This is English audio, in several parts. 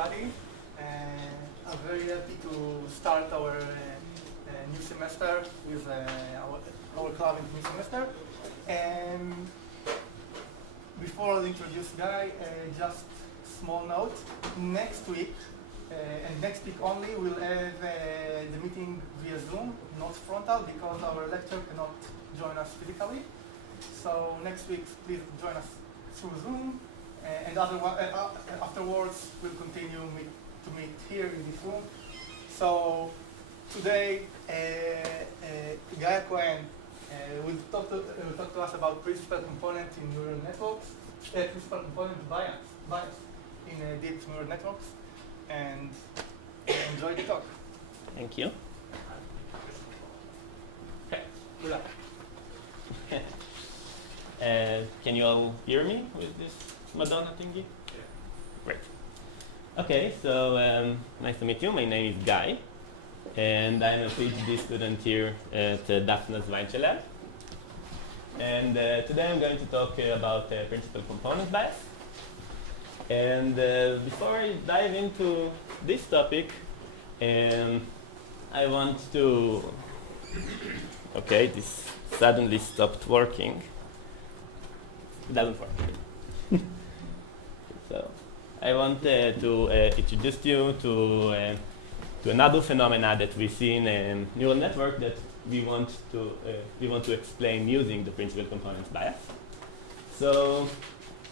everybody. I'm very happy to start our new semester with our club in the new semester. And before I introduce Guy, just small note. Next week, and next week only, we'll have the meeting via Zoom, not frontal, because our lecturer cannot join us physically. So next week, please join us through Zoom. And afterwards, we'll continue to meet here in this room. So today, Guy Hacohen will talk to us about principal component in neural networks, principal component bias in deep neural networks, and enjoy the talk. Thank you. Okay, good luck. Can you all hear me with this Madonna thingy? Yeah. Great. Okay, so nice to meet you. My name is Guy, and I'm a PhD student here at Daphna's Weinstein Lab. And today I'm going to talk about principal component bias. And before I dive into this topic, I want to... Okay, this suddenly stopped working. It doesn't work. So I want to introduce you to another phenomena that we see in a neural network that we want to explain using the principal component bias. So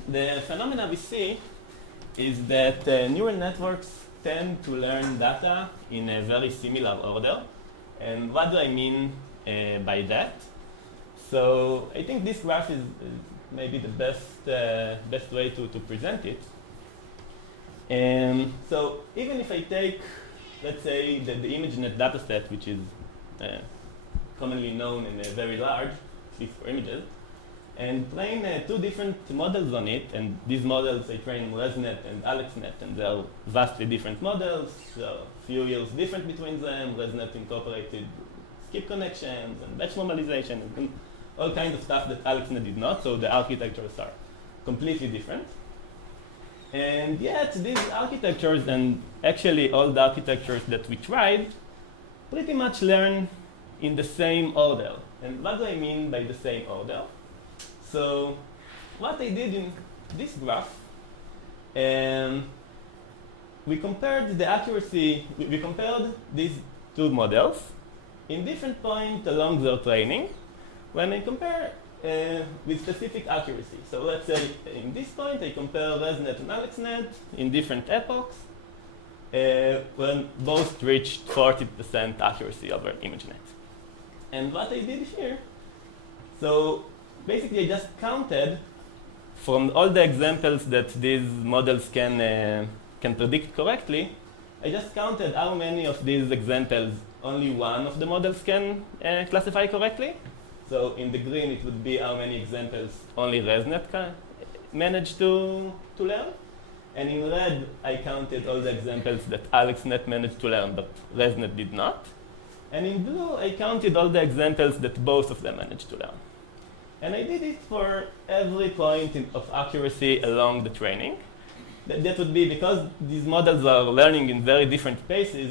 the phenomena we see is that neural networks tend to learn data in a very similar order. And what do I mean by that? So I think this graph is maybe the best way to present it. So even if I take, let's say, the ImageNet dataset, which is commonly known and very large, at least for images, and train two different models on it, and these models I train ResNet and AlexNet, and they are vastly different models, so a few years different between them. ResNet incorporated skip connections and batch normalization and all kinds of stuff that AlexNet did not, so the architectures are completely different. And yet, these architectures, and actually all the architectures that we tried, pretty much learn in the same order. And what do I mean by the same order? So what I did in this graph, we compared the accuracy, we compared these two models in different points along their training when I compare with specific accuracy. So let's say in this point I compare ResNet and AlexNet in different epochs when both reached 40% accuracy over ImageNet. And what I did here, so basically I just counted from all the examples that these models can predict correctly, I just counted how many of these examples only one of the models can classify correctly. So in the green, it would be how many examples only ResNet managed to learn. And in red, I counted all the examples that AlexNet managed to learn, but ResNet did not. And in blue, I counted all the examples that both of them managed to learn. And I did it for every point of accuracy along the training. That would be because these models are learning in very different paces.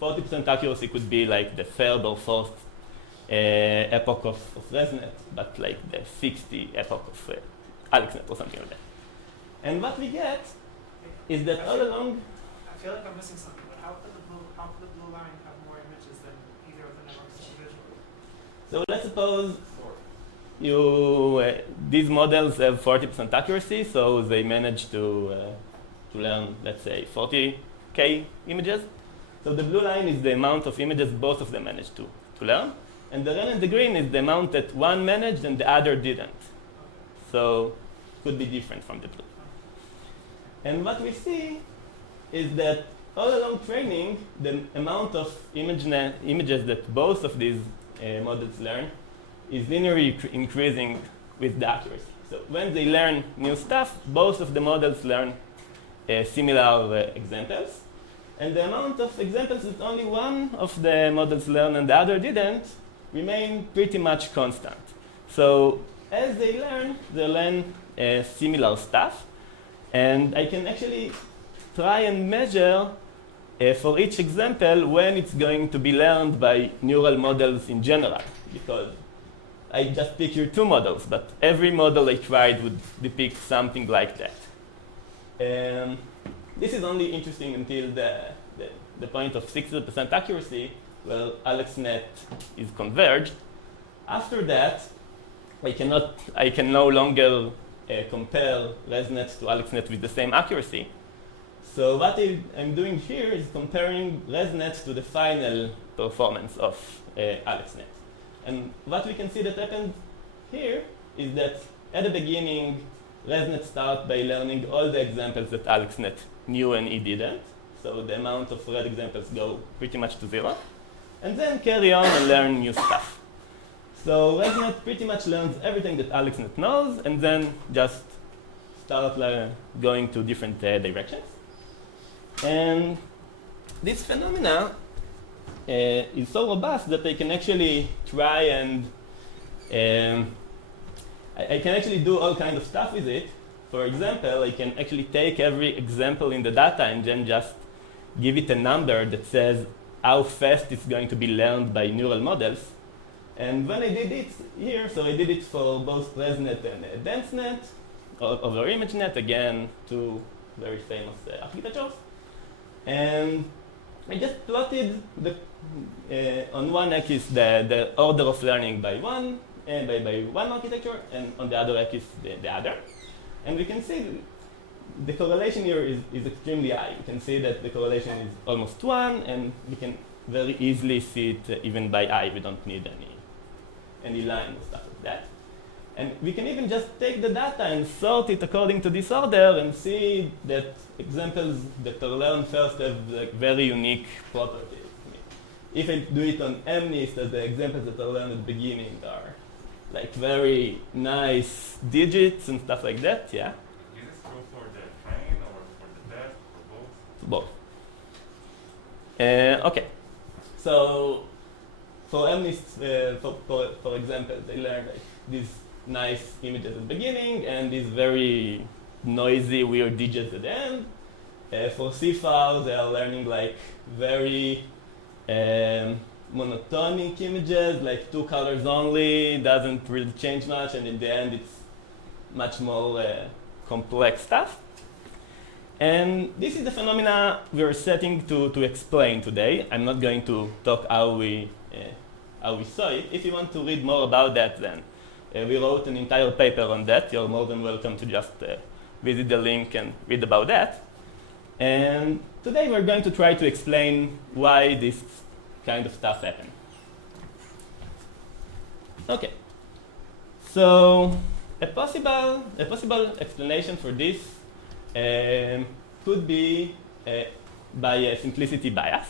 40% accuracy could be like the third or fourth epoch of ResNet, but like the 60 epoch of AlexNet or something like that. And what we get is that all along... I feel like I'm missing something, but how could the blue line have more images than either of the networks individually? So let's suppose these models have 40% accuracy, so they manage to learn, let's say, 40K images. So the blue line is the amount of images both of them managed to learn. And the red and the green is the amount that one managed and the other didn't. So it could be different from the blue. And what we see is that all along training, the amount of images that both of these models learn is linearly increasing with the accuracy. So when they learn new stuff, both of the models learn similar examples. And the amount of examples that only one of the models learn and the other didn't remain pretty much constant. So as they learn similar stuff. And I can actually try and measure for each example when it's going to be learned by neural models in general, because I just pick here 2 models, but every model I tried would depict something like that. This is only interesting until the point of 60% accuracy, where AlexNet is converged. After that, I can no longer compare ResNet to AlexNet with the same accuracy. So what I'm doing here is comparing ResNet to the final performance of AlexNet. And what we can see that happened here is that at the beginning, ResNet starts by learning all the examples that AlexNet knew and it didn't. So the amount of red examples go pretty much to 0. And then carry on and learn new stuff. So ResNet pretty much learns everything that AlexNet knows and then just start going to different directions. And this phenomena is so robust that I can actually try and I can actually do all kinds of stuff with it. For example, I can actually take every example in the data and then just give it a number that says how fast it's going to be learned by neural models. And when I did it here, so I did it for both ResNet and DenseNet, over ImageNet, again, 2 very famous architectures. And I just plotted on one axis the order of learning by one architecture, and on the other axis the other. And we can see the correlation here is extremely high. You can see that the correlation is almost 1, and we can very easily see it even by eye. We don't need any line or stuff like that. And we can even just take the data and sort it according to this order and see that examples that are learned first have like very unique properties. If I do it on MNIST, as the examples that are learned at the beginning are like very nice digits and stuff like that, yeah? Is this true for the train or for the test or both? Both. Okay. So for MNIST, for example, they learn like these nice images at the beginning and these very noisy, weird digits at the end. For CFAR, they are learning like very monotonic images, like 2 colors only, doesn't really change much, and in the end it's much more complex stuff. And this is the phenomena we're setting to explain today. I'm not going to talk how we saw it. If you want to read more about that, then we wrote an entire paper on that. You're more than welcome to just visit the link and read about that. And today we're going to try to explain why this kind of stuff happened. Okay. So a possible explanation for this could be by a simplicity bias.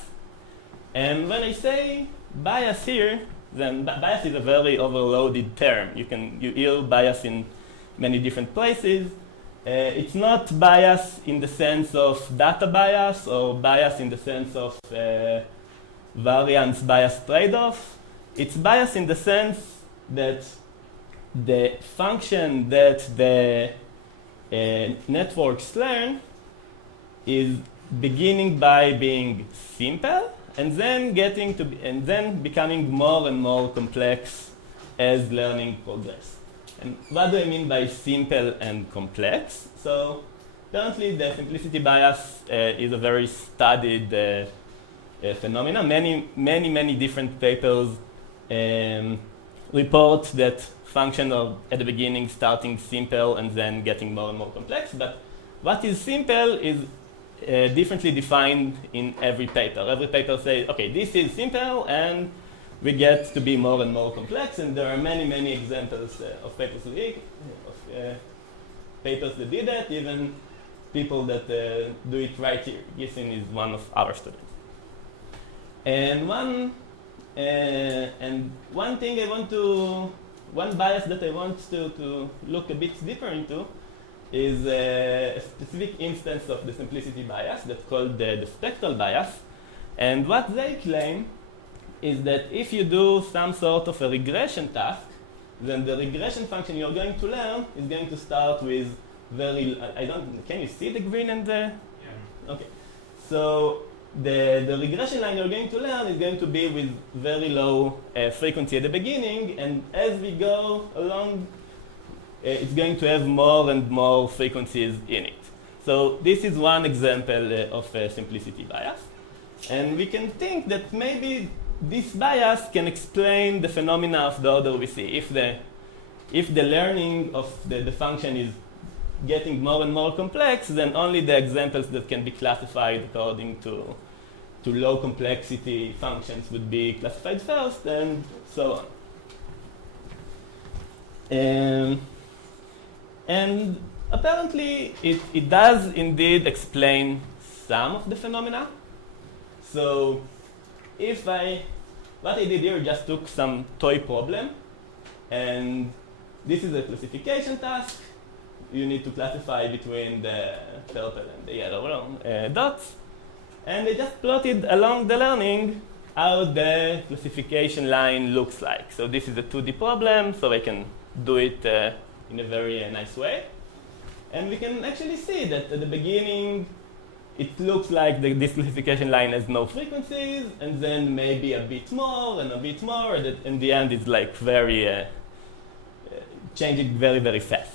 And when I say bias here, then bias is a very overloaded term. You hear bias in many different places. It's not bias in the sense of data bias or bias in the sense of variance bias trade-off. It's bias in the sense that the function that the networks learn is beginning by being simple and then becoming more and more complex as learning progresses. And what do I mean by simple and complex? So currently the simplicity bias is a very studied phenomenon. Many different papers report that functions are at the beginning starting simple and then getting more and more complex. But what is simple is differently defined in every paper. Every paper says, okay, this is simple, and we get to be more and more complex. And there are many examples of papers that did that, even people that do it right here. Gisin is one of our students. And one bias that I want to look a bit deeper into is a specific instance of the simplicity bias that's called the spectral bias. And what they claim is that if you do some sort of a regression task, then the regression function you're going to learn is going to start with can you see the green and the? Okay, so the regression line you're going to learn is going to be with very low frequency at the beginning, and as we go along, it's going to have more and more frequencies in it. So this is one example of simplicity bias. And we can think that maybe this bias can explain the phenomena of the order we see. If the learning of the function is getting more and more complex, then only the examples that can be classified according to low complexity functions would be classified first, and so on. And apparently, it does indeed explain some of the phenomena. So what I did here, just took some toy problem, and this is a classification task. You need to classify between the purple and the yellow dots. And I just plotted along the learning how the classification line looks like. So this is a 2D problem, so I can do it in a very nice way. And we can actually see that at the beginning, it looks like this classification line has no frequencies, and then maybe a bit more, and in the end, it's like very changing very, very fast.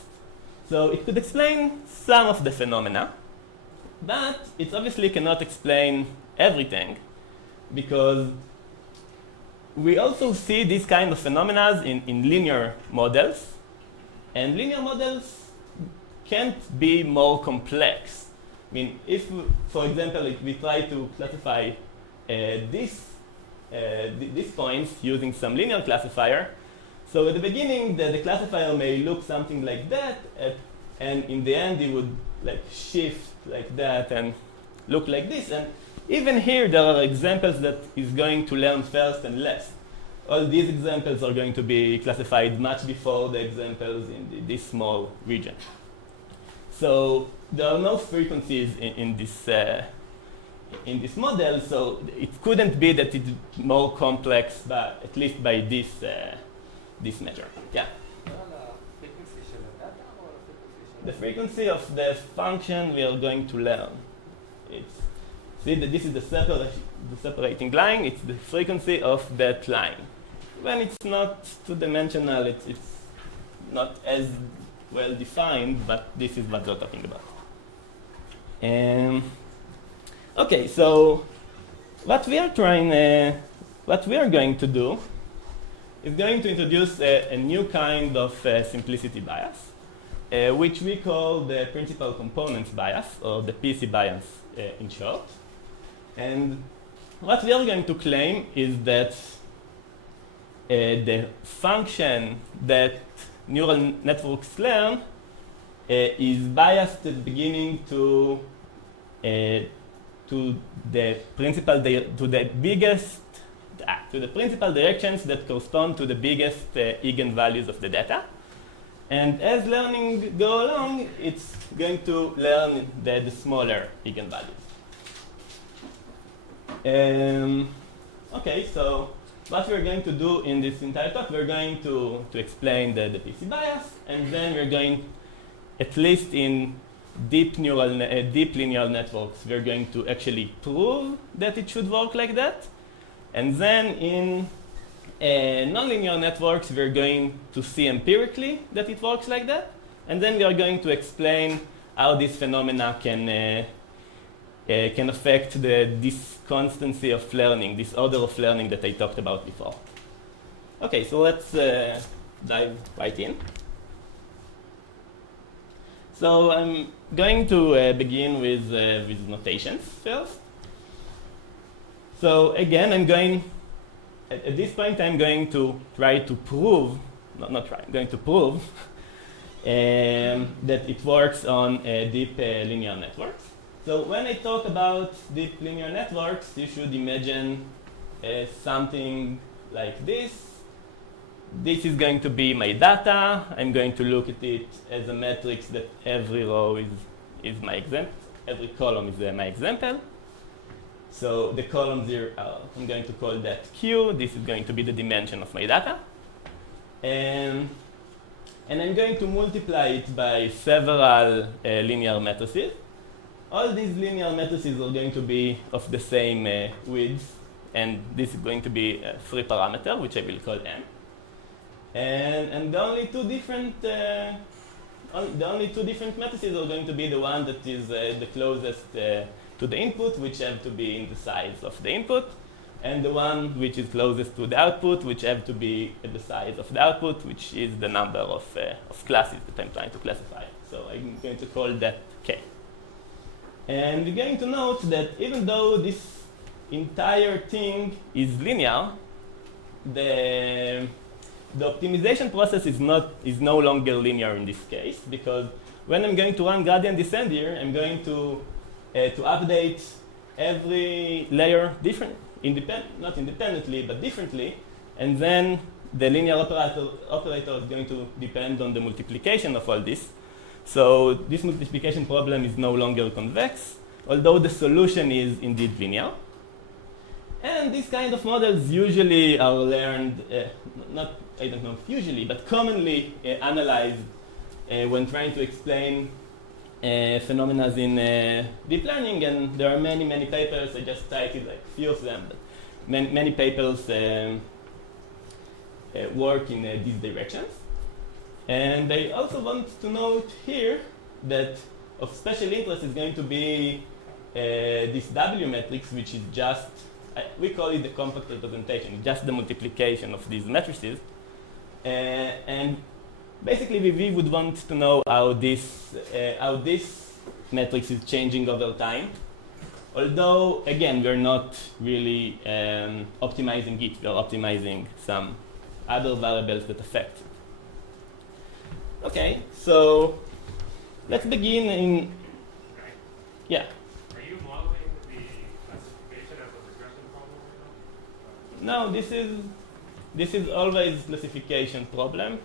So it could explain some of the phenomena, but it obviously cannot explain everything, because we also see these kind of phenomena in linear models, and linear models can't be more complex. I mean, if, for example, if we try to classify these points using some linear classifier, so at the beginning, the classifier may look something like that, and in the end, it would like shift like that and look like this. And even here, there are examples that is going to learn first and last. All these examples are going to be classified much before the examples in this small region. So there are no frequencies in this model, so it couldn't be that it's more complex, but at least by this measure. Yeah. The frequency of the function we are going to learn. See that this is the separating line. It's the frequency of that line. When it's not two-dimensional, it's not as well defined, but this is what we're talking about. Okay, so what we are going to do is going to introduce a new kind of simplicity bias, which we call the principal components bias, or the PC bias in short. And what we are going to claim is that the function that neural networks learn is biased at the beginning to the principal directions that correspond to the biggest eigenvalues of the data. And as learning go along, it's going to learn the smaller eigenvalues. Okay, so what we're going to do in this entire talk, we're going to explain the PC bias, and then we're going, at least in deep linear networks, we're going to actually prove that it should work like that. And then in nonlinear networks, we're going to see empirically that it works like that. And then we are going to explain how this phenomena can affect this constancy of learning, this order of learning that I talked about before. Okay, so let's dive right in. So I'm going to begin with notations first. So again, at this point, I'm going to try to prove, I'm going to prove that it works on deep linear networks. So when I talk about deep linear networks, you should imagine something like this. This is going to be my data. I'm going to look at it as a matrix that every row is my example. Every column is my example. So the columns here, I'm going to call that Q. This is going to be the dimension of my data. And I'm going to multiply it by several linear matrices. all these linear matrices are going to be of the same width, and this is going to be a 3-parameter, which I will call M. And the only two different matrices are going to be the one that is the closest to the input, which have to be in the size of the input, and the one which is closest to the output, which have to be at the size of the output, which is the number of classes that I'm trying to classify. So I'm going to call that K. And we're going to note that even though this entire thing is linear, the optimization process is no longer linear in this case, because when I'm going to run gradient descent here, I'm going to update every layer not independently, but differently, and then the linear operator is going to depend on the multiplication of all this. So this multiplication problem is no longer convex, although the solution is indeed linear. And these kind of models usually are learned, I don't know if usually, but commonly analyzed when trying to explain phenomena in deep learning. And there are many, many papers. I just cited like a few of them, but many papers work in these directions. And I also want to note here that of special interest is going to be this W matrix, which is just, we call it the compact representation, just the multiplication of these matrices. And basically, we would want to know how this matrix is changing over time. Although, again, we're not really optimizing it. We're optimizing some other variables that affect it. Okay, so let's begin in, yeah. Are you modeling the classification as a regression problem right now? No, this is always classification problem.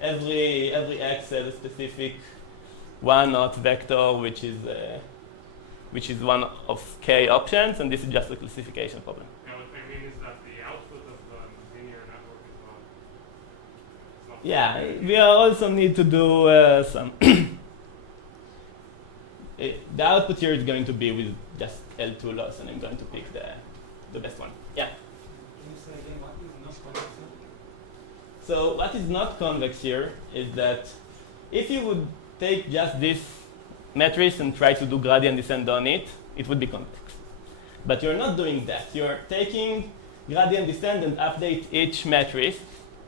Every X has a specific one-not vector, which is one of K options, and this is just a classification problem. Yeah, what I mean is that the output of the linear network is not Yeah, we also need to do some. The output here is going to be with just L2 loss, and I'm going to pick the best one. Yeah. Can you say again what is not convex? So what is not convex here is that if you would take just this matrix and try to do gradient descent on it, it would be convex. But you're not doing that. You're taking gradient descent and update each matrix,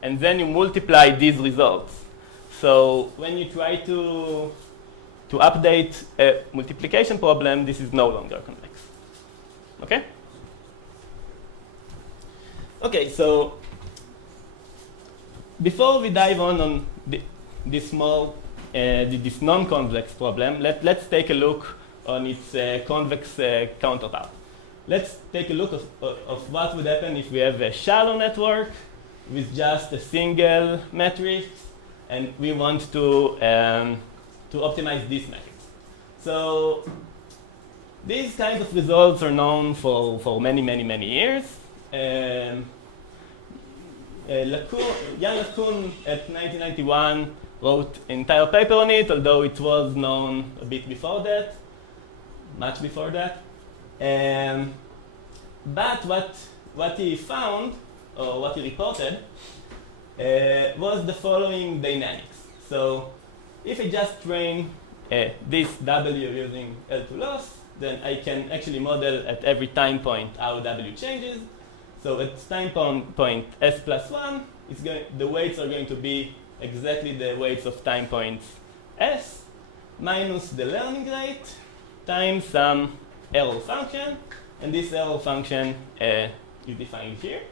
and then you multiply these results. So when you try to update a multiplication problem, this is no longer convex. Okay? Okay, so before we dive on this non-convex problem, let's take a look on its convex counterpart. Let's take a look of what would happen if we have a shallow network with just a single matrix, and we want to optimize this matrix. So these kinds of results are known for many, many, many years. Jan LeCun at 1991 wrote an entire paper on it, although it was known a bit before that, much before that. But what he found, or what he reported, was the following dynamics. So if I just train this W using L2 loss, then I can actually model at every time point how W changes. So at time point S plus 1, the weights are going to be exactly the weights of time points S minus the learning rate times some error function. And this error function is defined here.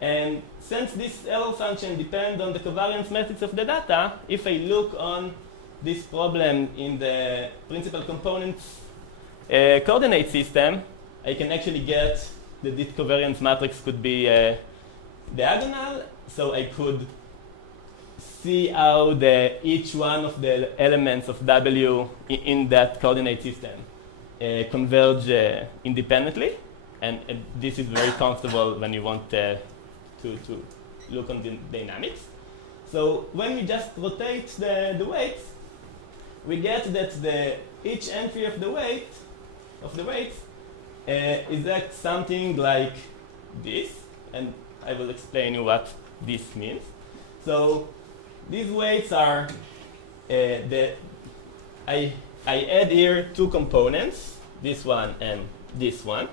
And since this error function depends on the covariance matrix of the data, if I look on this problem in the principal components coordinate system, I can actually get that this covariance matrix could be diagonal, so I could see how each one of the elements of W in that coordinate system converge independently, and this is very comfortable when you want to look on the dynamics. So when we just rotate the weights, we get that each entry of the weights is like something like this, and I will explain you what this means. So these weights are I add here two components, this one and this one,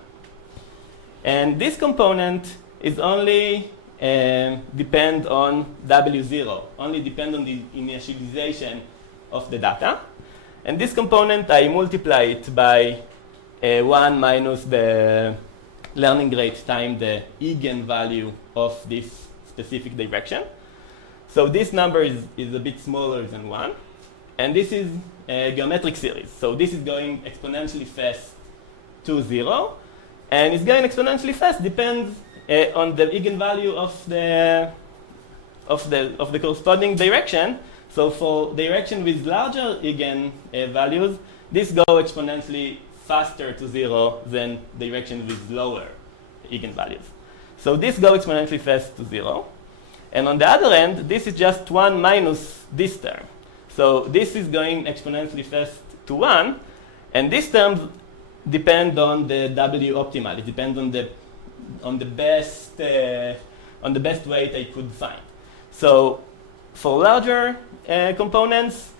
and this component is only depend on W0, only depend on the initialization of the data. And this component, I multiply it by 1 minus the learning rate times the eigenvalue of this specific direction. So this number is a bit smaller than 1. And this is a geometric series. So this is going exponentially fast to 0. And it's going exponentially fast depends on the eigenvalue of the corresponding direction. So for direction with larger eigenvalues, this go exponentially faster to 0 than direction with lower eigenvalues. So this go exponentially fast to 0. And on the other end, this is just 1 minus this term. So this is going exponentially fast to 1. And these terms depend on the W optimal. It depends on the best weight I could find. So for larger components,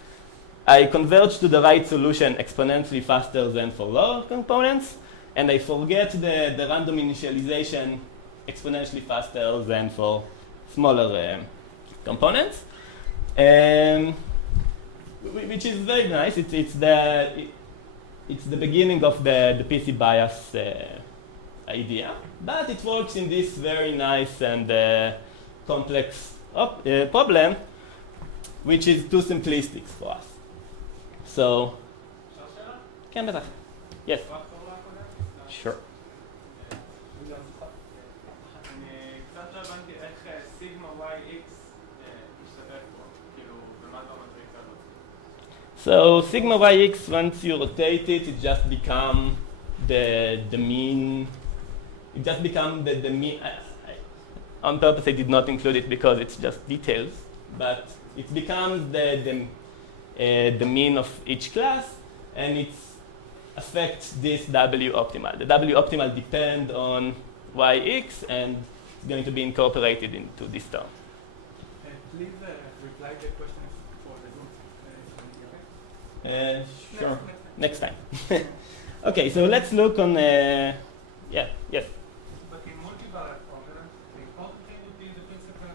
I converge to the right solution exponentially faster than for lower components, and I forget the random initialization exponentially faster than for smaller components, which is very nice. It's the beginning of the PC bias idea, but it works in this very nice and complex problem, which is too simplistic for us. So, כן, בטח. Yes. Sure. אני קצת לא הבנתי איך סיגמה YX משתתף פה, כאילו, במה אתה מטריץ הזאת? So sigma yx, once you rotate it, it just become the mean. It just become the mean. On purpose, I did not include it because it's just details, but it becomes the mean of each class, and it affects this W optimal. The W optimal depends on Yx, and it's going to be incorporated into this term. Please reply the questions for the group. Sure. Next time. Okay, so let's look on. Yeah. Yes. But in multivariate problems, the important thing would be the principal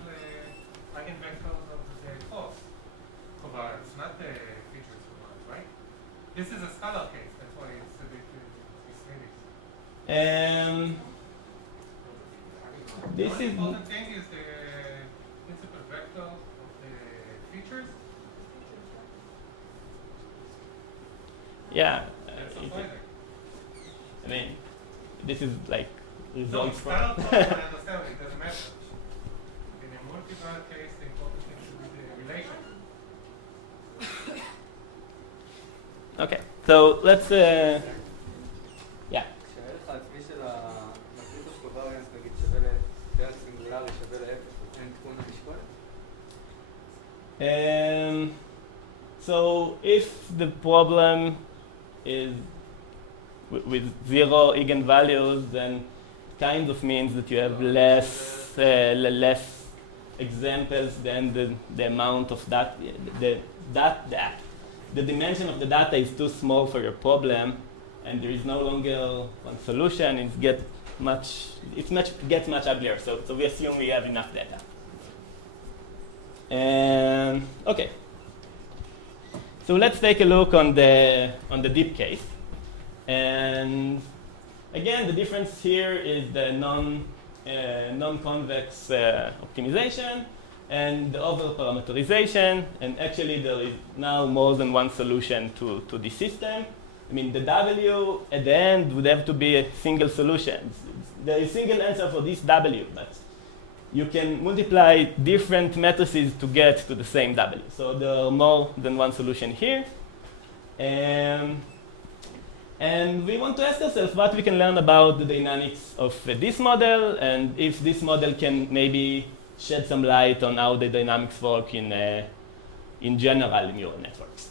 eigenvectors of the cost covariance, not the features covariance, right? This is a scalar case, that's why it's a bit mysterious. The This only is. important thing is the principal vector of the features. Yeah. That's surprising. I mean, this is like No, results it's from. scalar problem, I understand, it doesn't matter. In a multivariate case, the important thing should be the relation. Okay, so let's. Yeah. כשהערך העצמי של המטריצות קובריאנס, נגיד שווה לערך סינגולרי שווה לאפס, אז אין תיקון למשקולת? So if the problem is with zero eigenvalues, then kind of means that you have less examples than the amount of that the dimension of the data is too small for your problem, and there is no longer one solution. It gets much uglier. So we assume we have enough data. Okay. So let's take a look on the deep case. And again, the difference here is the non-convex optimization and the over-parameterization. And actually, there is now more than one solution to this system. I mean, the W at the end would have to be a single solution. There is a single answer for this W, but you can multiply different matrices to get to the same W. So there are more than one solution here. And we want to ask ourselves what we can learn about the dynamics of this model, and if this model can maybe shed some light on how the dynamics work in general neural networks.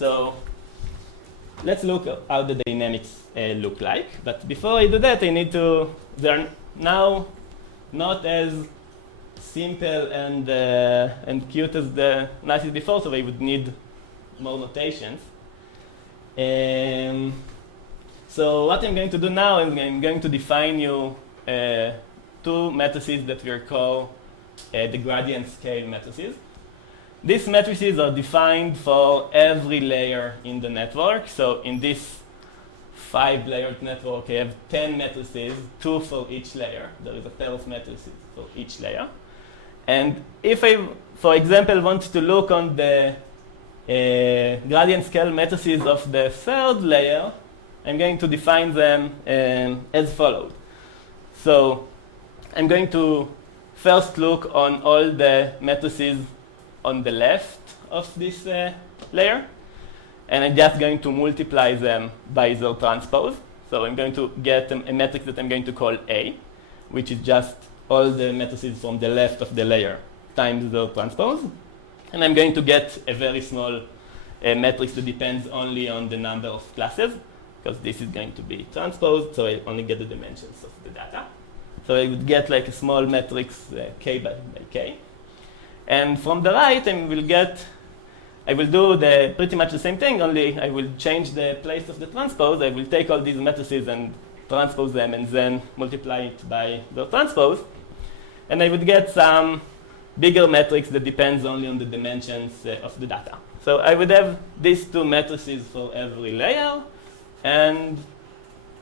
So let's look at how the dynamics look like. But before I do that, I need to, they're now not as simple and cute as the nices before, so I would need more notations. So what I'm going to do now is I'm going to define you two matrices that we call the gradient scale matrices. These matrices are defined for every layer in the network. So in this 5-layered network, I have 10 matrices, 2 for each layer. There is a pair of matrices for each layer. And if I, for example, want to look on the gradient scale matrices of the 3rd layer, I'm going to define them as follows. So I'm going to first look on all the matrices on the left of this layer, and I'm just going to multiply them by their transpose. So I'm going to get a matrix that I'm going to call A, which is just all the matrices from the left of the layer times their transpose. And I'm going to get a very small matrix that depends only on the number of classes, because this is going to be transposed, so I only get the dimensions of the data. So I would get like a small matrix k by k. And from the right, I will do pretty much the same thing, only I will change the place of the transpose. I will take all these matrices and transpose them and then multiply it by the transpose. And I would get some bigger matrix that depends only on the dimensions of the data. So I would have these two matrices for every layer and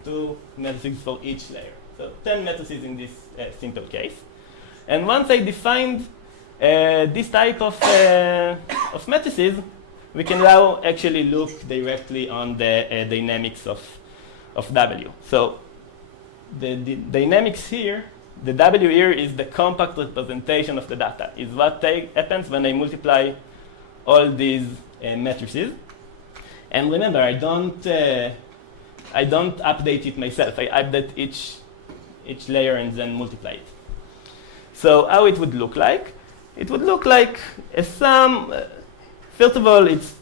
2 matrices for each layer. So 10 matrices in this simple case. And once I defined this type of matrices, we can now actually look directly on the dynamics of W. So the dynamics here, the W here is the compact representation of the data, is what happens when I multiply all these matrices. And remember, I don't update it myself. I update each layer and then multiply it. So how it would look like? It would look like a sum. First of all, it's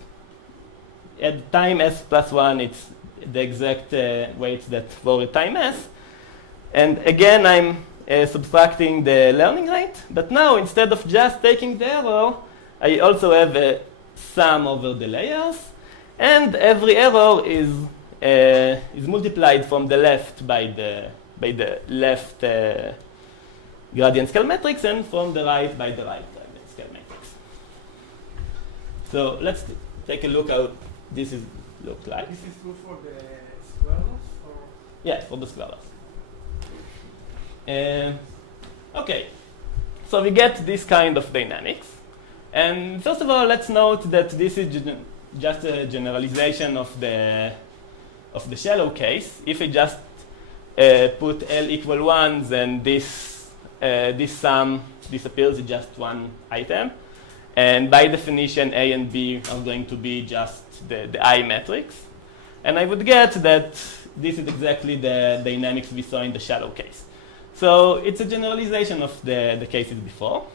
at time s plus 1, it's the exact weights that for time s. And again, I'm subtracting the learning rate. But now, instead of just taking the error, I also have a sum over the layers. And every error is multiplied from the left by the left gradient scale matrix, and from the right by the right gradient scale matrix. So let's take a look how this look like. This is true for the square loss, or? Yeah, for the square loss. Okay, so we get this kind of dynamics. And first of all, let's note that this is just a generalization of the shallow case. If I just put L equal 1, then this sum disappears, it's just one item. And by definition, A and B are going to be just the I matrix. And I would get that this is exactly the dynamics we saw in the shallow case. So it's a generalization of the cases before.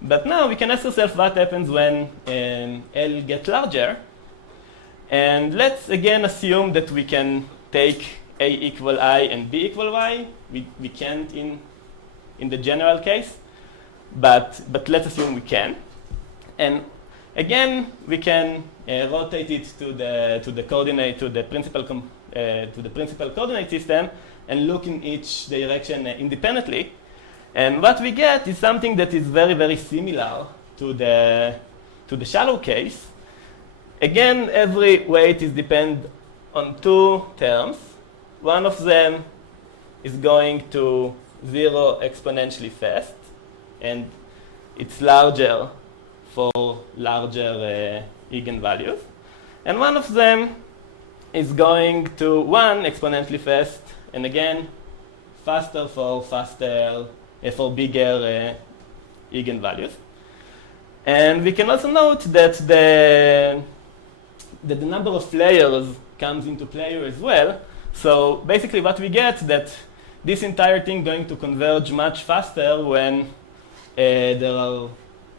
But now we can ask ourselves what happens when L gets larger. And let's again assume that we can take A equal I and B equal Y. We can't in the general case, but let's assume we can. And again, we can rotate it to the principal coordinate system and look in each direction independently. And what we get is something that is very, very similar to the shallow case. Again, every weight is depend on 2 terms. One of them is going to 0 exponentially fast, and it's larger for larger eigenvalues. And one of them is going to 1 exponentially fast, and again, faster for bigger eigenvalues. And we can also note that the number of layers comes into play here as well. So basically what we get that this entire thing going to converge much faster when there are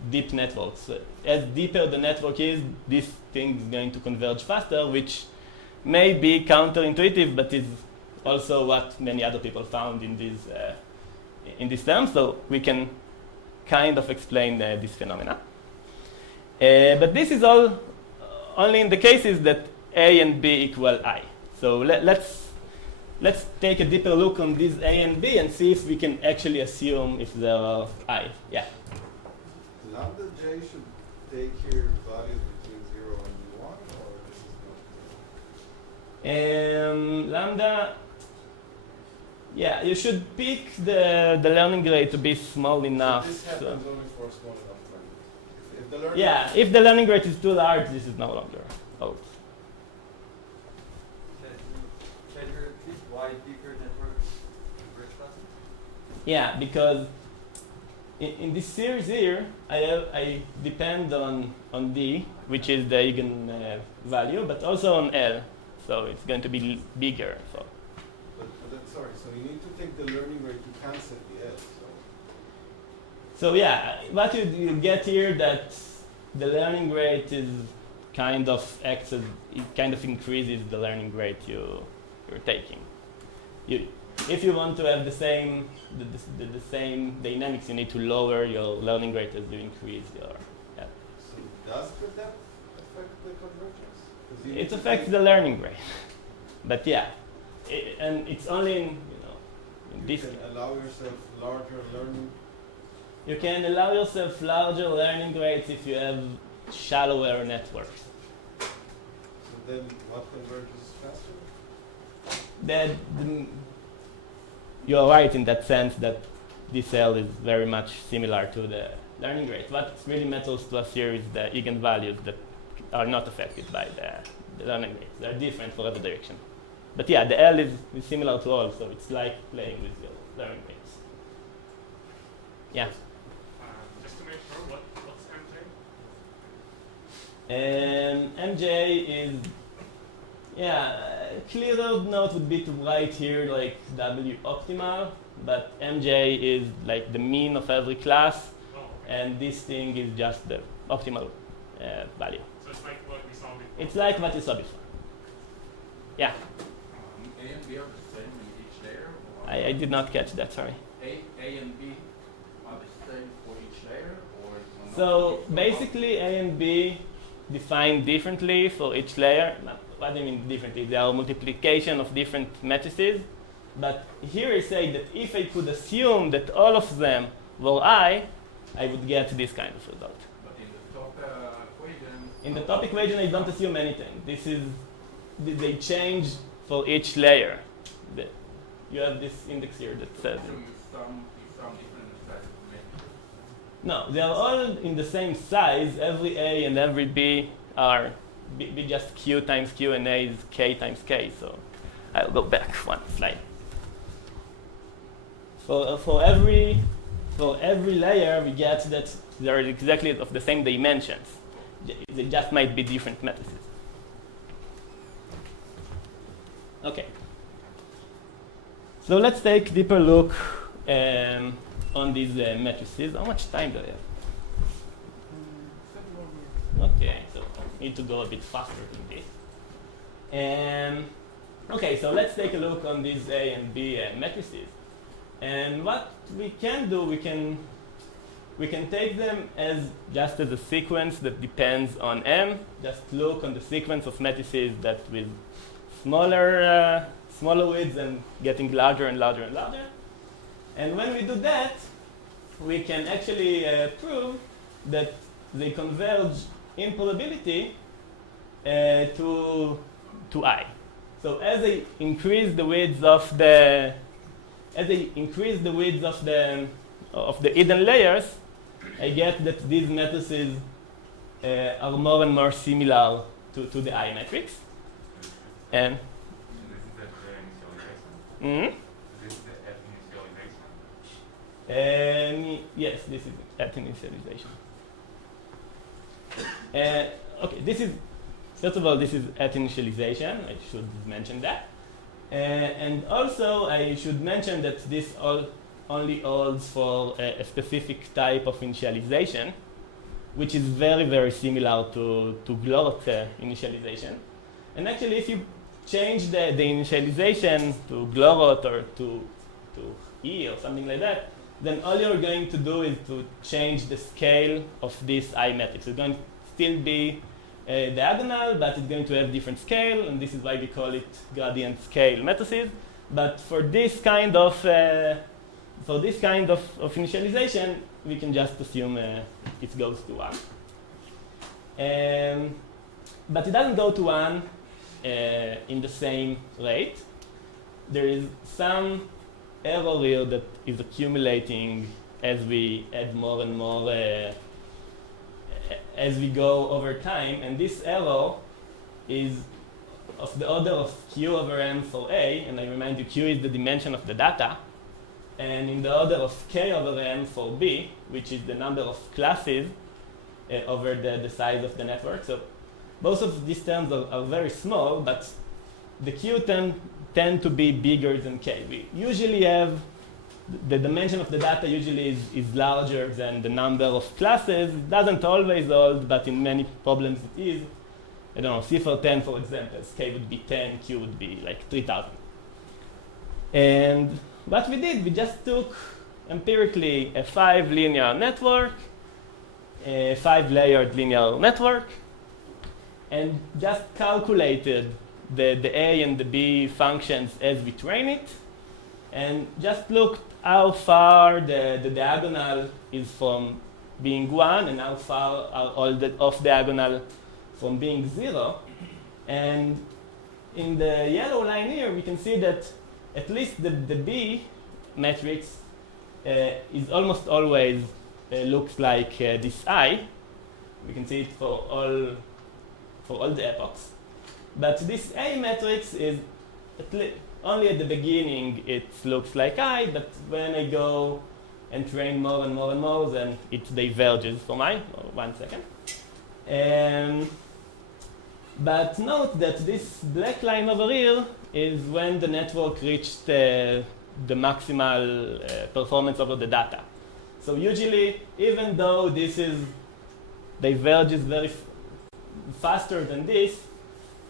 deep networks. As deeper the network is, this thing is going to converge faster, which may be counterintuitive, but is also what many other people found in this term. So we can kind of explain this phenomena. But this is all only in the cases that A and B equal I. So let's take a deeper look on these A and B and see if we can actually assume if there are I. Yeah. Lambda J should take here values between 0 and 1, or this is not? Lambda, yeah, you should pick the learning rate to be small enough. So this happens only for small enough values. If the learning Yeah, if the learning rate is too large, this is no longer out. Can you repeat why deeper networks converge faster? Yeah, because in this series here, I depend on D, which is the eigen value, but also on L. So it's going to be bigger. But sorry, so you need to take the learning rate to cancel the L. So yeah, what you get here that the learning rate is kind of acts as, it kind of increases the learning rate you're taking. If you want to have the same dynamics, you need to lower your learning rate as you increase your. Yeah. So does the depth affect the convergence? 'Cause you need It to affects take- the learning rate, but yeah, and it's only in You this. can allow yourself larger learning. You can allow yourself larger learning rates if you have shallower networks. So then what converges faster? You're right in that sense that this L is very much similar to the learning rate. What really matters to us here is the eigenvalues that are not affected by the learning rate. They're different for every direction. But yeah, the L is similar to all, so it's like playing with your learning rates. Yeah. Just to make sure, what's MJ? MJ is, yeah, a clearer note would be to write here like W optimal, but MJ is like the mean of every class, Oh, okay. and this thing is just the optimal value. So it's like what we saw before. It's like what you saw before. Yeah, A and B are the same in each layer? Or I did not catch that, sorry. A and B are the same for each layer? Or not So each basically A and B defined differently for each layer. What do I mean differently? They are multiplication of different matrices. But here I say that if I could assume that all of them were I would get this kind of result. But in the top equation... In the top equation, I don't assume anything. This is, they change for each layer. You have this index here that says. So you sum different sizes of matrices. No, they are all in the same size. Every A and every B are B just Q times Q, and A is K times K. So I'll go back one slide. For every layer, we get that they are exactly of the same dimensions. They just might be different matrices. Okay. So let's take a deeper look on these matrices. How much time do I have? 7 more minutes. Okay, so I need to go a bit faster than this. Okay, so let's take a look on these A and B matrices. And what we can do, we can take them as just as a sequence that depends on M. Just look on the sequence of matrices that with smaller widths and getting larger and larger and larger. And when we do that, we can actually prove that they converge in probability to I. So as I increase the width of the hidden layers, I get that these matrices are more and more similar to the I matrix. And This is the initialization. This is the at initialization. Yes, this is at initialization. Okay, this is, first of all, this is at initialization. I should mention that. And also, I should mention that this only holds for a specific type of initialization. which is very, very similar to Glorot initialization. And actually, if you change the initialization to Glorot or to E or something like that, then all you're going to do is to change the scale of this I matrix. It's going to still be diagonal, but it's going to have different scale, and this is why we call it gradient scale matrices. But for this kind of initialization, we can just assume it goes to 1. But it doesn't go to 1 in the same rate. There is some error here that is accumulating as we add more and more as we go over time, and this error is of the order of Q over M for A, and I remind you Q is the dimension of the data, and in the order of K over M for B, which is the number of classes over the size of the network. So both of these terms are very small, but the Q tend to be bigger than K. We usually have the dimension of the data usually is larger than the number of classes. It doesn't always hold, but in many problems it is. I don't know, C for 10, for example, K would be 10, Q would be like 3,000. And what we did, we just took empirically a 5 linear network, a 5 layered linear network, and just calculated the A and the B functions as we train it, and just looked how far the diagonal is from being 1 and how far are all the off diagonal from being 0. And in the yellow line here, we can see that at least the B matrix is almost always looks like this I. We can see it for all the epochs. But this A matrix is only at the beginning it looks like I, but when I go and train more and more and more, then it diverges from I. Oh, 1 second. But note that this black line over here is when the network reached the maximal performance over the data. So usually, even though this diverges very faster than this,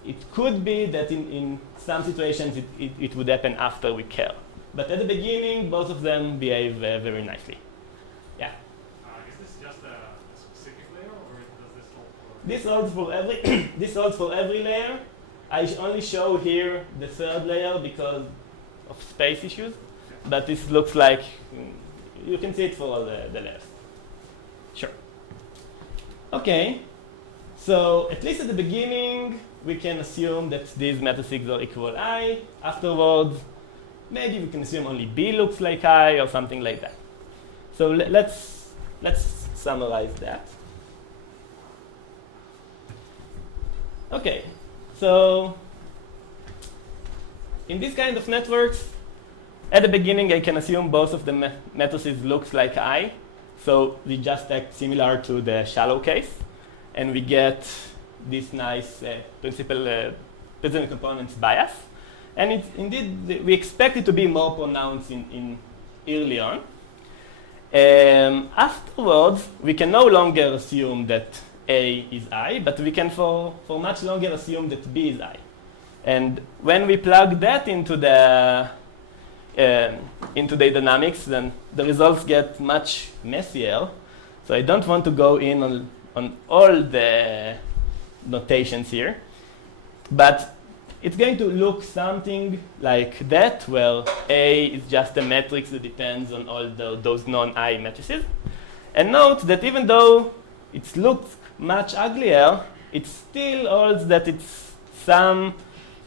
it could be that in some situations it would happen after we curl. But at the beginning, both of them behave very nicely. Yeah? Is this just a specific layer, or does this hold for... This holds for every this holds for every layer. I only show here the third layer because of space issues. But this looks like you can see it for all the layers. Sure. Okay. So at least at the beginning, we can assume that these matrices are equal I. Afterwards, maybe we can assume only B looks like I or something like that. So let's summarize that. Okay, so in this kind of networks, at the beginning I can assume both of the matrices looks like I. So we just act similar to the shallow case, and we get this nice principal components bias. And indeed, we expect it to be more pronounced in early on. Afterwards, we can no longer assume that A is I, but we can for much longer assume that B is I. And when we plug that into the dynamics, then the results get much messier. So I don't want to go in on all the notations here, but it's going to look something like that, where A is just a matrix that depends on all those non-I matrices. And note that even though it looks much uglier, it still holds that it's some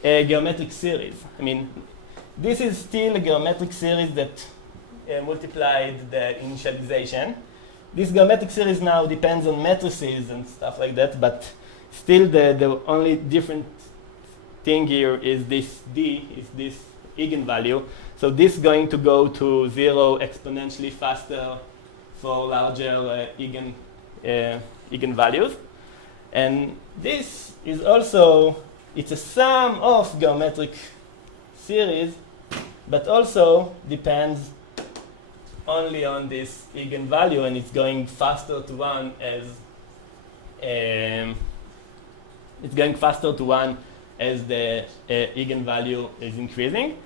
geometric series. I mean, this is still a geometric series that multiplied the initialization. This geometric series now depends on matrices and stuff like that, but still the only different thing here is this D, is this eigenvalue. So this is going to go to 0 exponentially faster for larger eigenvalues. And this is also, it's a sum of geometric series, but also depends only on this eigenvalue, and it's going faster to 1 as it's going faster to 1 as the eigenvalue is increasing.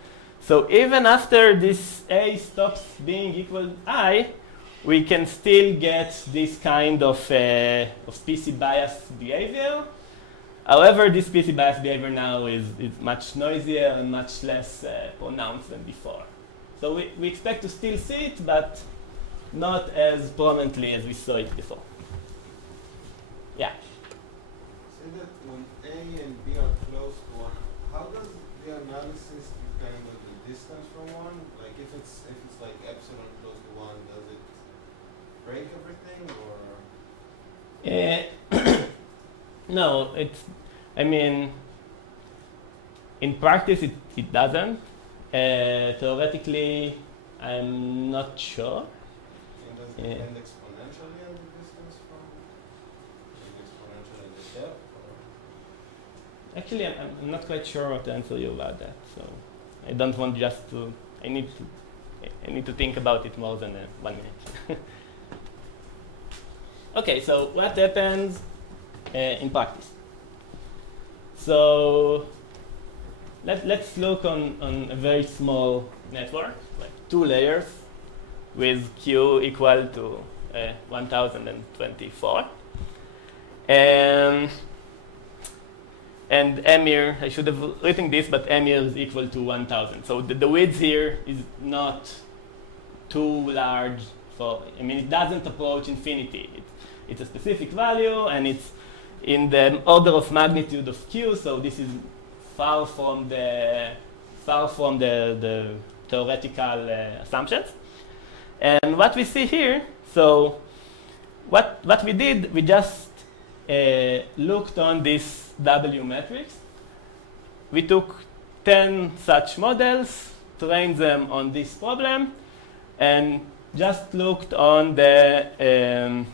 So even after this a stops being equal to I, we can still get this kind of species bias behavior. However, this species bias behavior now is much noisier and much less pronounced than before. So we expect to still see it, but not as prominently as we saw it before. Yeah? Say that when A and B are close to 1, how does the analysis depend on the distance from 1? Like if it's like epsilon close to 1, does it break everything or? No, I mean, in practice it doesn't. Theoretically, I'm not sure. And does it depend exponentially on the distance from? Exponentially on the depth? Or? Actually, I'm not quite sure what to answer you about that. So I don't want just to. I need to think about it more than 1 minute. Okay, so what happens in practice? So let's look on a very small network, like 2 layers, with Q equal to 1024. And M here, I should have written this, but M here is equal to 1000. So the width here is not too large it doesn't approach infinity. It's a specific value, and it's in the order of magnitude of Q, so this is far from the theoretical assumptions. And what we see here, so what we did, we just looked on this W matrix. We took 10 such models, trained them on this problem, and just looked on the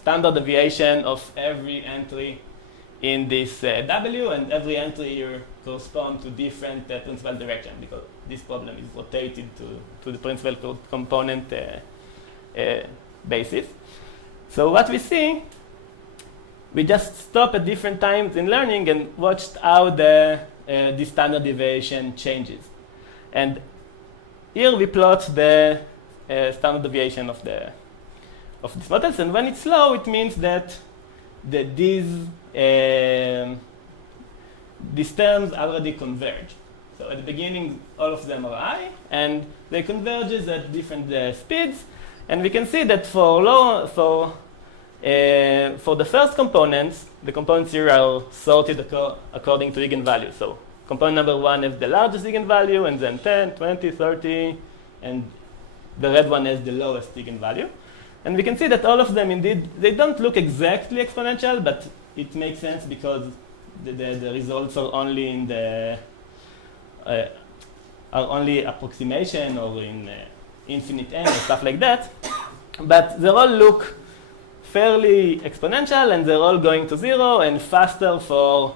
standard deviation of every entry in this W, and every entry here corresponds to different principal direction, because this problem is rotated to the principal component basis. So what we see, we just stop at different times in learning and watched how the standard deviation changes. And here we plot the standard deviation of these models, and when it's low, it means that these terms already converge. So at the beginning, all of them are I, and they converge at different speeds. And we can see that for the first components, the components here are sorted according to eigenvalue. So component number 1 has the largest eigenvalue, and then 10, 20, 30, and the red one has the lowest eigenvalue. And we can see that all of them, indeed, they don't look exactly exponential, but it makes sense because the results are only in are only approximation or in infinite n or stuff like that. But they all look fairly exponential, and they're all going to 0 and faster for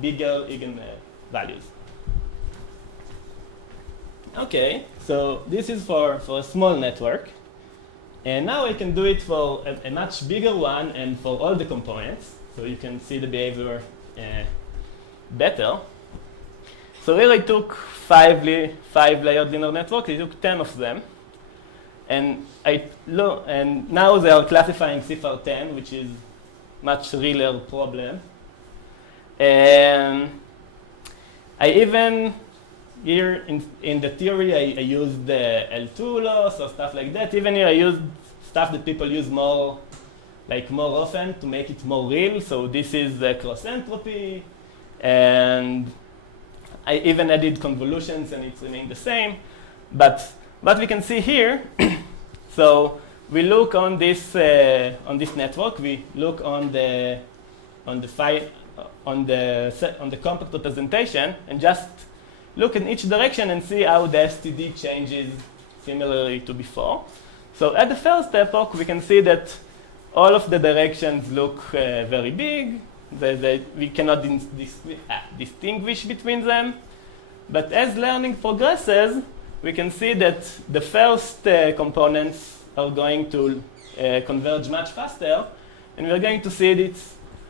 bigger eigenvalues. Okay, so this is for a small network. And now I can do it for a much bigger one and for all the components. So you can see the behavior better. So here I took 5-layered linear network. I took 10 of them. And now they are classifying CIFAR 10, which is much realer problem. And I even, here in the theory, I used the L2 loss or stuff like that. Even here I used stuff that people use more often to make it more real. So this is the cross entropy. And I even added convolutions, and it's remained the same. But what we can see here, so we look on this network. We look on the compact representation, and just look in each direction and see how the STD changes similarly to before. So at the first epoch, we can see that all of the directions look very big. We cannot distinguish between them. But as learning progresses, we can see that the first components are going to converge much faster, and we're going to see it.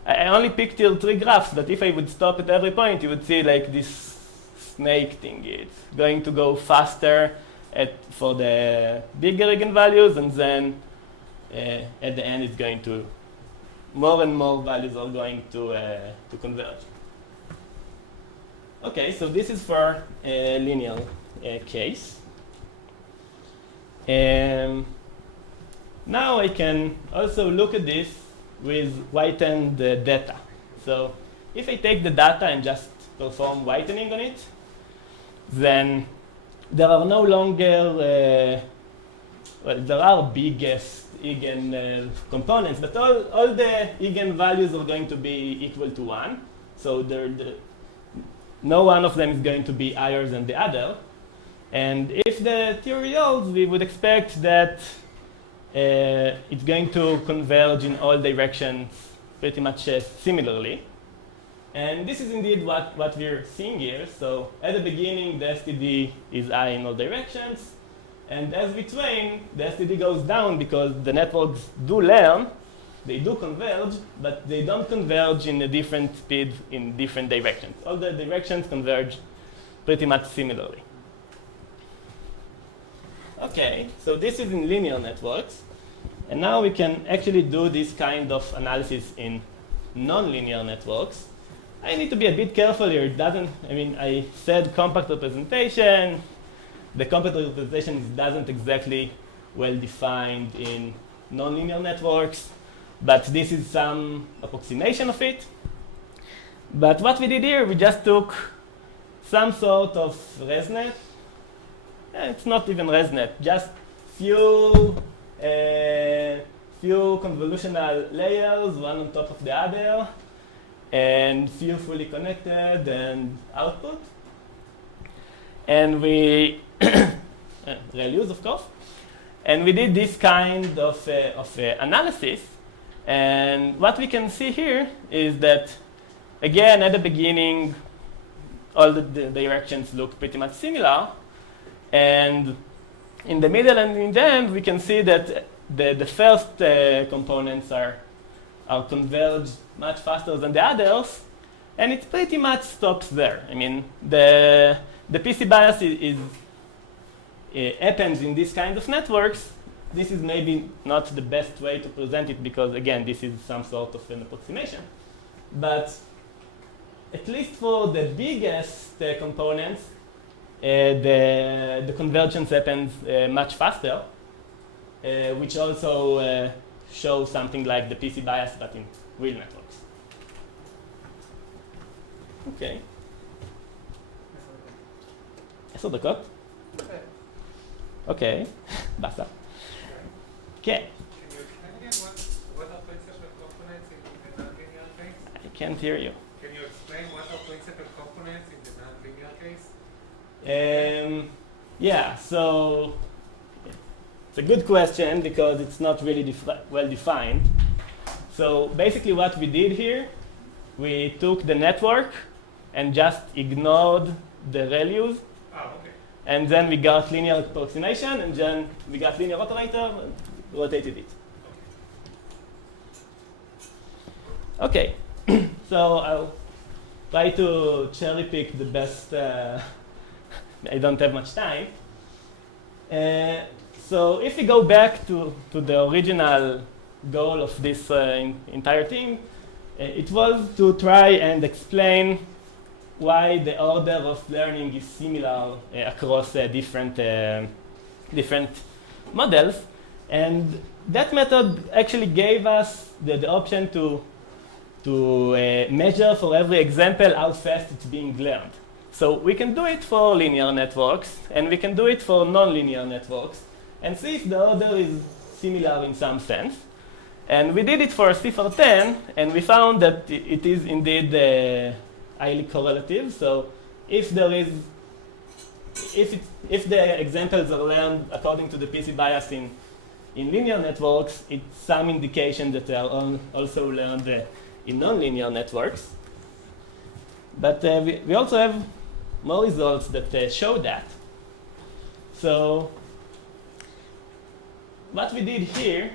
I only picked here 3 graphs, but if I would stop at every point, you would see like this snake thing. It's going to go faster for the bigger eigenvalues, and then at the end, it's going to more and more values are going to converge. Okay, so this is for a linear case. Now I can also look at this with whitened data. So if I take the data and just perform whitening on it, then there are no longer, well, there are biggest eigen components, but all the eigenvalues are going to be equal to 1. So no one of them is going to be higher than the other. And if the theory holds, we would expect that it's going to converge in all directions pretty much similarly. And this is indeed what we're seeing here. So at the beginning, the STD is high in all directions. And as we train, the STD goes down because the networks do learn, they do converge, but they don't converge in a different speed in different directions. All the directions converge pretty much similarly. Okay, so this is in linear networks. And now we can actually do this kind of analysis in nonlinear networks. I need to be a bit careful here. It doesn't, I mean, I said compact representation. The compact representation doesn't exactly well defined in nonlinear networks, but this is some approximation of it. But what we did here, we just took some sort of ResNet. It's not even ResNet, just few convolutional layers, one on top of the other, and few fully connected and output. And we ReLUs, of course. And we did this kind of analysis. And what we can see here is that, again, at the beginning, all the directions look pretty much similar. And in the middle and in the end, we can see that the first components are converged much faster than the others. And it pretty much stops there. I mean, the PC bias happens in this kind of networks. This is maybe not the best way to present it because, again, this is some sort of an approximation. But at least for the biggest components, the convergence happens much faster, which also shows something like the PC bias, but in real networks. Okay. 10 דקות? אוקיי, בסדר. כן. Can you explain again what are principal components in the nonlinear case? I can't hear you. Can you explain what are principal components in the nonlinear case? Yeah, so it's a good question because it's not really well defined. So basically what we did here, we took the network and just ignored the ReLUs. Okay. And then we got linear approximation, and then we got linear operator and rotated it. Okay, so I'll try to cherry pick the best. I don't have much time. So if we go back to the original goal of this entire thing, it was to try and explain why the order of learning is similar across different models. And that method actually gave us the option to measure for every example how fast it's being learned. So we can do it for linear networks, and we can do it for nonlinear networks, and see if the order is similar in some sense. And we did it for CIFAR10, and we found that it is indeed highly correlative. So if the examples are learned according to the PC bias in linear networks, it's some indication that they are also learned in nonlinear networks. But we also have more results that show that. So what we did here,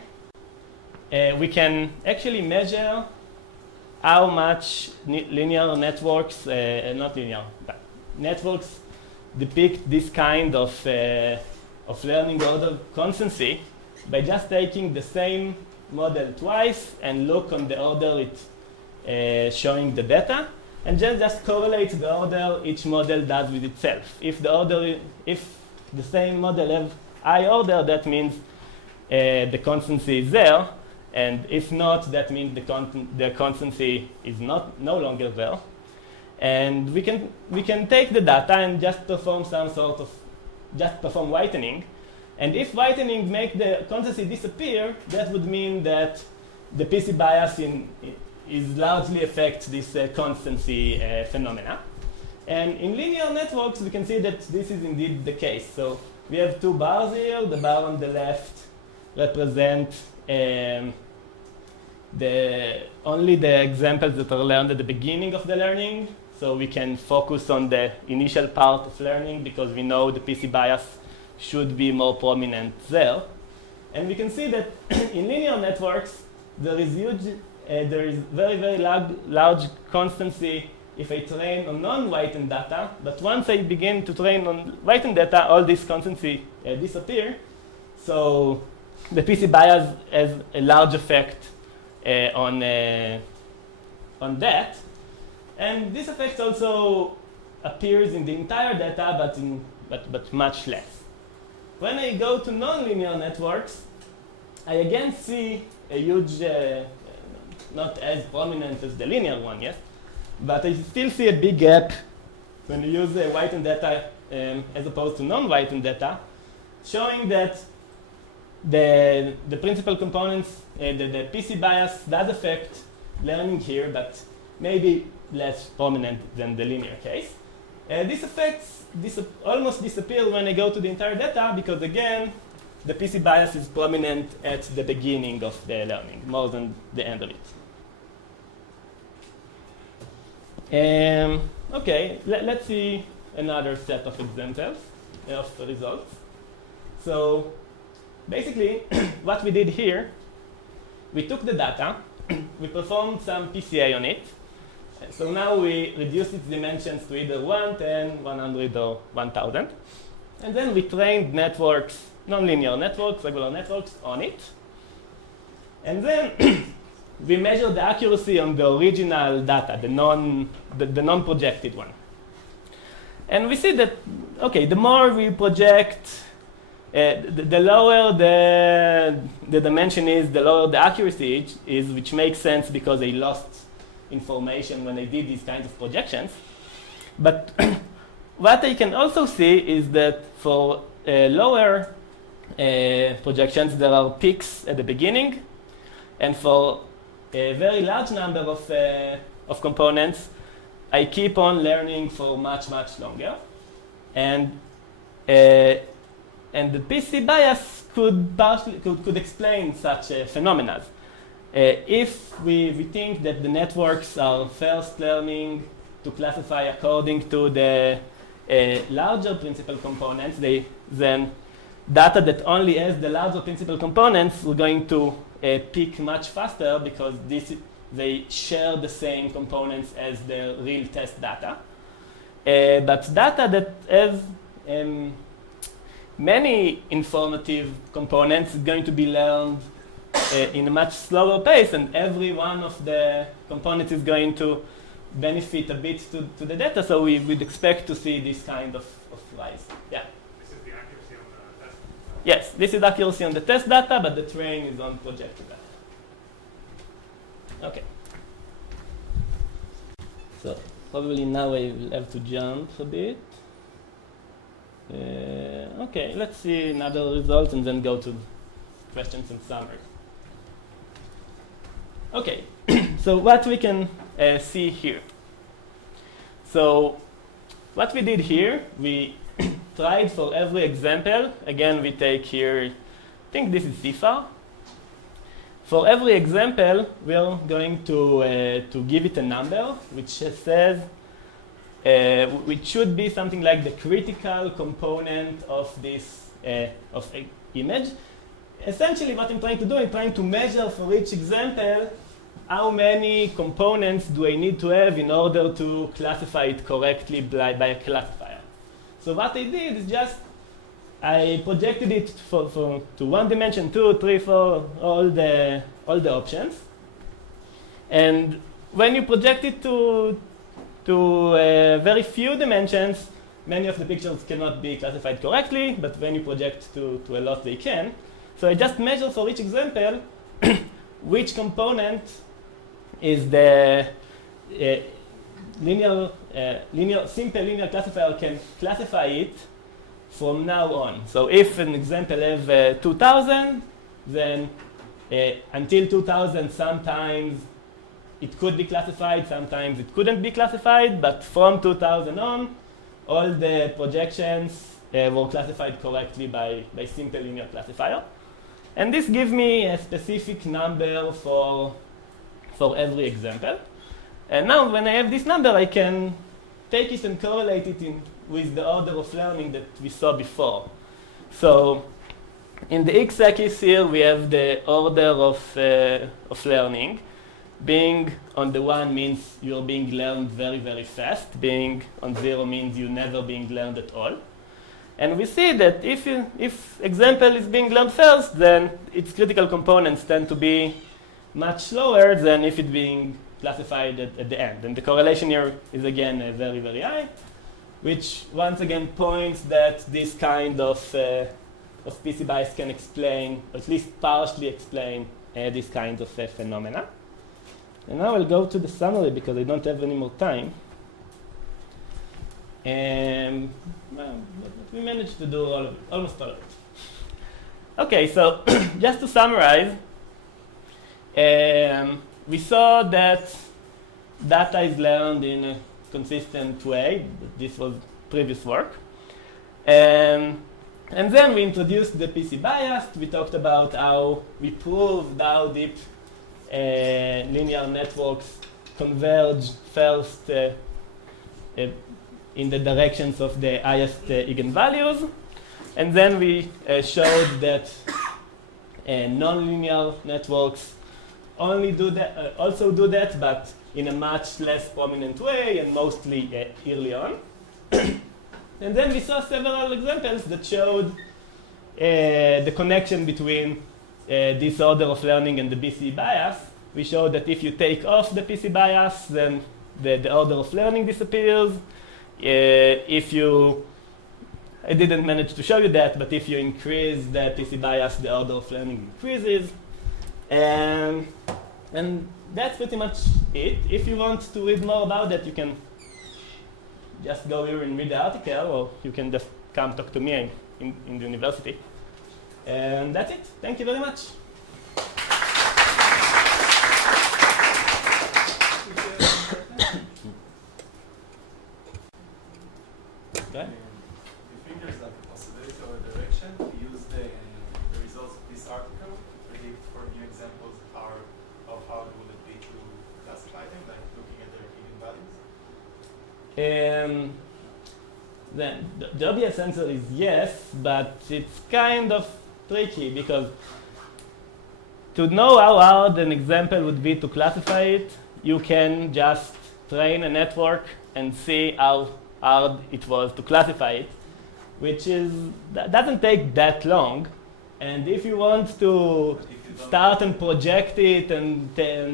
we can actually measure how much linear networks, not linear, but networks depict this kind of learning order constancy by just taking the same model twice and look on the order it's showing the data, and just correlate the order each model does with itself. If the same model have high order, that means the constancy is there, and if not, that means the constancy is no longer there. And we can take the data and just perform perform whitening. And if whitening make the constancy disappear, that would mean that the PC bias is largely affects this constancy phenomena. And in linear networks, we can see that this is indeed the case. So we have two bars here. The bar on the left represent only the examples that are learned at the beginning of the learning. So we can focus on the initial part of learning because we know the PC bias should be more prominent there. And we can see that in linear networks, there is very, very large constancy if I train on non-whitened data. But once I begin to train on whitened data, all this constancy disappear. So the PC bias has a large effect on that. And this effect also appears in the entire data, but much less. When I go to nonlinear networks, I again see a huge, not as prominent as the linear one, yes, but I still see a big gap when you use whitened data as opposed to non-whitened data, showing that the principal components, the PC bias does affect learning here, but maybe less prominent than the linear case. These effects almost disappear when I go to the entire data because, again, the PC bias is prominent at the beginning of the learning more than the end of it. Okay, let's see another set of examples of the results. So basically, what we did here, we took the data, we performed some PCA on it. So now we reduced its dimensions to either 1, 10, 100, or 1000. And then we trained networks, nonlinear networks, regular networks on it. And then we measured the accuracy on the original data, the non-projected one. And we see that, okay, the more we project, the lower the dimension is, the lower the accuracy is, which makes sense because they lost information when they did these kinds of projections. But what I can also see is that for lower projections, there are peaks at the beginning. And for a very large number of components, I keep on learning for much, much longer. And the PC bias could explain such phenomena. If we think that the networks are first learning to classify according to the larger principal components, then data that only has the larger principal components are going to peak much faster because they share the same components as the real test data. But data that has many informative components is going to be learned in a much slower pace, and every one of the components is going to benefit a bit to the data, so we would expect to see this kind of rise. Yeah? This is the accuracy on the test. Yes, this is accuracy on the test data, but the train is on projected data. Okay. So probably now I will have to jump a bit. Okay, let's see another result and then go to questions and summary. Okay, so what we can see here. So what we did here, we tried for every example. Again, we take here, I think this is CIFAR. For every example, we are going to give it a number, which says, which should be something like the critical component of this of image. essentially what I'm trying to do, I'm trying to measure for each example how many components do I need to have in order to classify it correctly by a classifier. So what I did is just I projected it to 1 dimension, 2, 3, 4, all the options. And when you project it to very few dimensions, many of the pictures cannot be classified correctly, but when you project to a lot, they can. So I just measure for each example which component is the simple linear classifier can classify it from now on. So if an example have 2000, then until 2000, sometimes it could be classified, sometimes it couldn't be classified, but from 2000 on, all the projections were classified correctly by simple linear classifier. And this gives me a specific number for every example. And now when I have this number, I can take it and correlate it with the order of learning that we saw before. So in the x-axis here, we have the order of learning. Being on the 1 means you're being learned very, very fast. Being on 0 means you're never being learned at all. And we see that if example is being learned first, then its critical components tend to be much slower than if it's being classified at the end. And the correlation here is again very, very high, which once again points that this kind of PC bias can explain, or at least partially explain, this kind of phenomena. And now I'll go to the summary because I don't have any more time. Well, we managed to do almost all of it. Okay, so just to summarize, we saw that data is learned in a consistent way. This was previous work. And then we introduced the PC bias. We talked about how we proved how deep linear networks converge first in the directions of the highest eigenvalues. And then we showed that nonlinear networks also do that, but in a much less prominent way and mostly early on. And then we saw several examples that showed the connection between this order of learning and the PC bias. We showed that if you take off the PC bias, then the order of learning disappears. I didn't manage to show you that, but if you increase the PC bias, the order of learning increases. And that's pretty much it. If you want to read more about that, you can just go here and read the article, or you can just come talk to me in the university. And that's it. Thank you very much. Okay. Do you think there's like a possibility or a direction to use the results of this article to predict for new examples of how would it be to classify them, like looking at their eigenvalues? Then the obvious answer is yes, but it's kind of tricky because to know how hard an example would be to classify it, you can just train a network and see how hard it was to classify it, which doesn't take that long. And if you want to start and project it and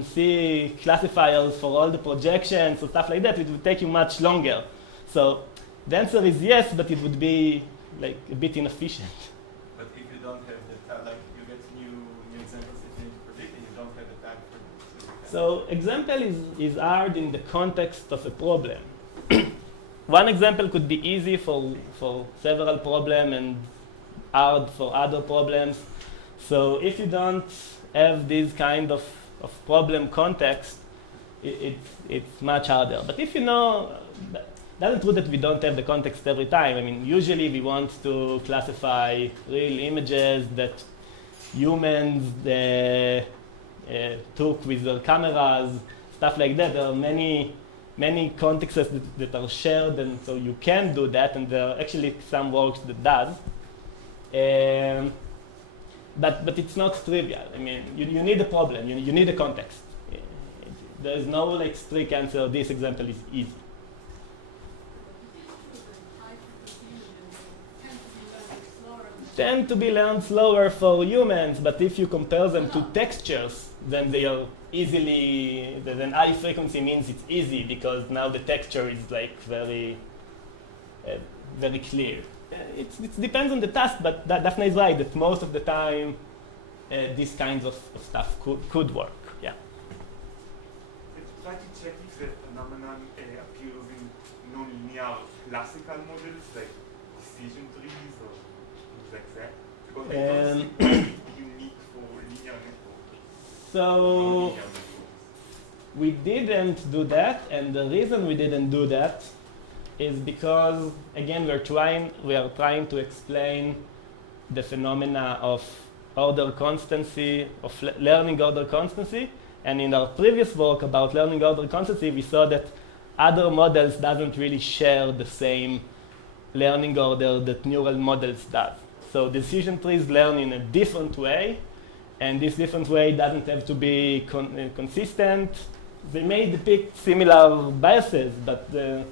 see classifiers for all the projections or stuff like that, it would take you much longer. So the answer is yes, but it would be like a bit inefficient. But if you don't have the time, like you get new examples that you need to predict and you don't have the time for it. So example is hard in the context of a problem. One example could be easy for several problems and hard for other problems. So if you don't have this kind of problem context, it's much harder. But if you know, that's true that we don't have the context every time. I mean, usually we want to classify real images that humans took with their cameras, stuff like that. There are many contexts that are shared, and so you can do that, and there are actually some works that does. but it's not trivial. I mean, you need a problem. You need a context. There is no like strict answer. This example is easy. Tend to be learned slower for humans, but if you compare them to textures, then they are easily. Then high frequency means it's easy because now the texture is like very clear. It depends on the task, but Daphne is right that most of the time these kinds of stuff could work. Yeah. Try to check if the phenomenon appears in non-linear classical models like decision trees or things like that, because they don't seem to be unique for linear networks. So Non-linear networks. we didn't do that, and the reason we didn't do that is because, again, we are trying to explain the phenomena of order constancy, of learning order constancy. And in our previous work about learning order constancy, we saw that other models doesn't really share the same learning order that neural models does. So decision trees learn in a different way, and this different way doesn't have to be consistent. They may depict similar biases, but the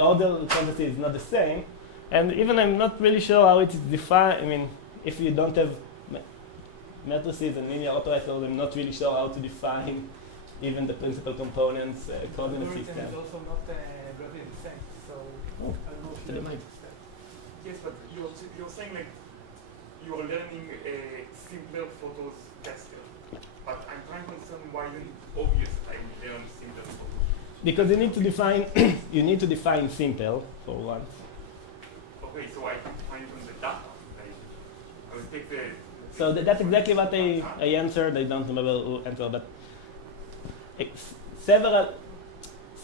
order constancy is not the same. And even I'm not really sure how it is defined. I mean, if you don't have matrices and linear operators, I'm not really sure how to define even the principal components coordinate system. Algorithm is also not broadly the same, so Oh, I don't know if to the you mic. Yes, but you're saying like you're learning a simpler photos tester. But I'm trying to understand why isn't it obvious I learn simpler photos. Because you need to define you need to define simple for once. Okay, so I can find it on the data. Like, I will take the. So that's exactly what I answered. I don't remember who answered, but several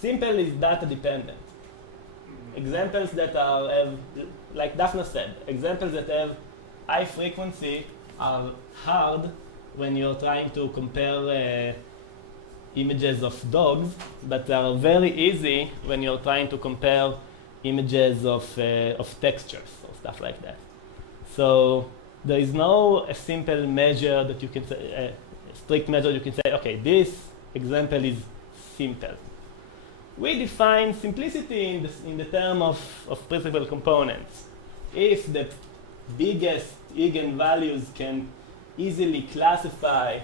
simple is data dependent. Examples that have, like Daphne said, examples that have high frequency are hard when you're trying to compare images of dogs, but they are very easy when you're trying to compare images of textures or stuff like that. So there is no a simple measure that you can say, a strict measure you can say, okay, this example is simple. We define simplicity in the term of principal components. If the biggest eigenvalues can easily classify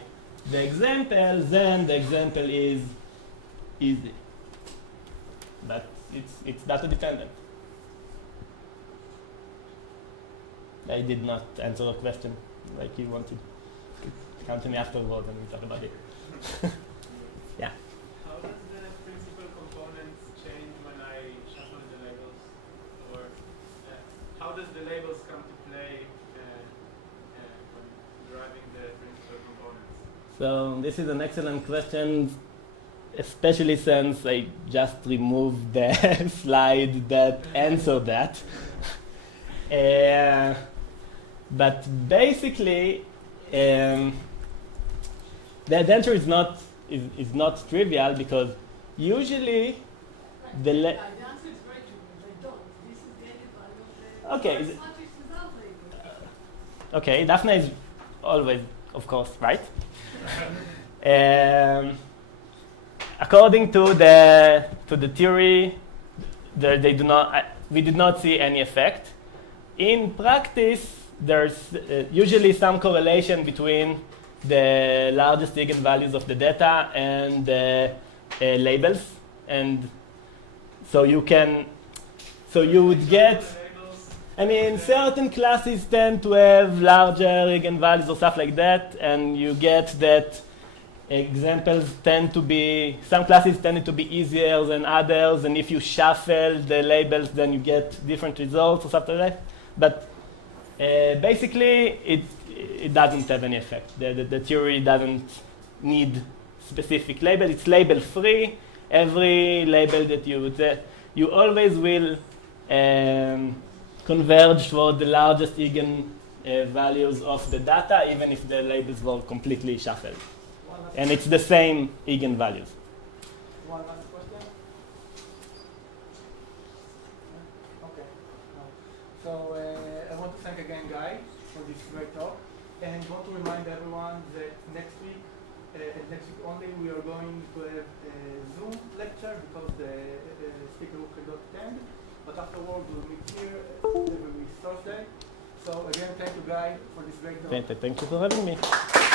the example, then the example is easy. But it's data dependent. I did not answer a question like you wanted. Come to me afterwards and we talk about it. Yeah. How does the principal components change when I shuffle the labels? Or how does the labels come to play when deriving the principal components? So this is an excellent question, especially since I just removed the slide that answered that. But basically, the answer is not trivial because usually the answer is very trivial. They don't. This is the eigenvalue of the okay. matrix without labels. Okay, Daphne is always, of course, right. According to the theory, we did not see any effect. In practice, there's usually some correlation between the largest eigenvalues of the data and the labels, and so you would get. I mean, certain classes tend to have larger eigenvalues or stuff like that, and you get that examples tend to be, some classes tend to be easier than others, and if you shuffle the labels, then you get different results or something like that. But basically, it doesn't have any effect. The theory doesn't need specific label. It's label free. Every label that you would say, you always will converge toward the largest eigenvalues of the data, even if the labels were completely shuffled. And it's the same eigenvalues. One last question? Okay. No. So I want to thank again Guy for this great talk. And want to remind everyone that next week, and next week only, we are going to have a Zoom lecture because the speaker who cannot attend. But afterward, we'll meet here every Thursday. So again, thank you, Guy, for this great talk. Thank you for having me.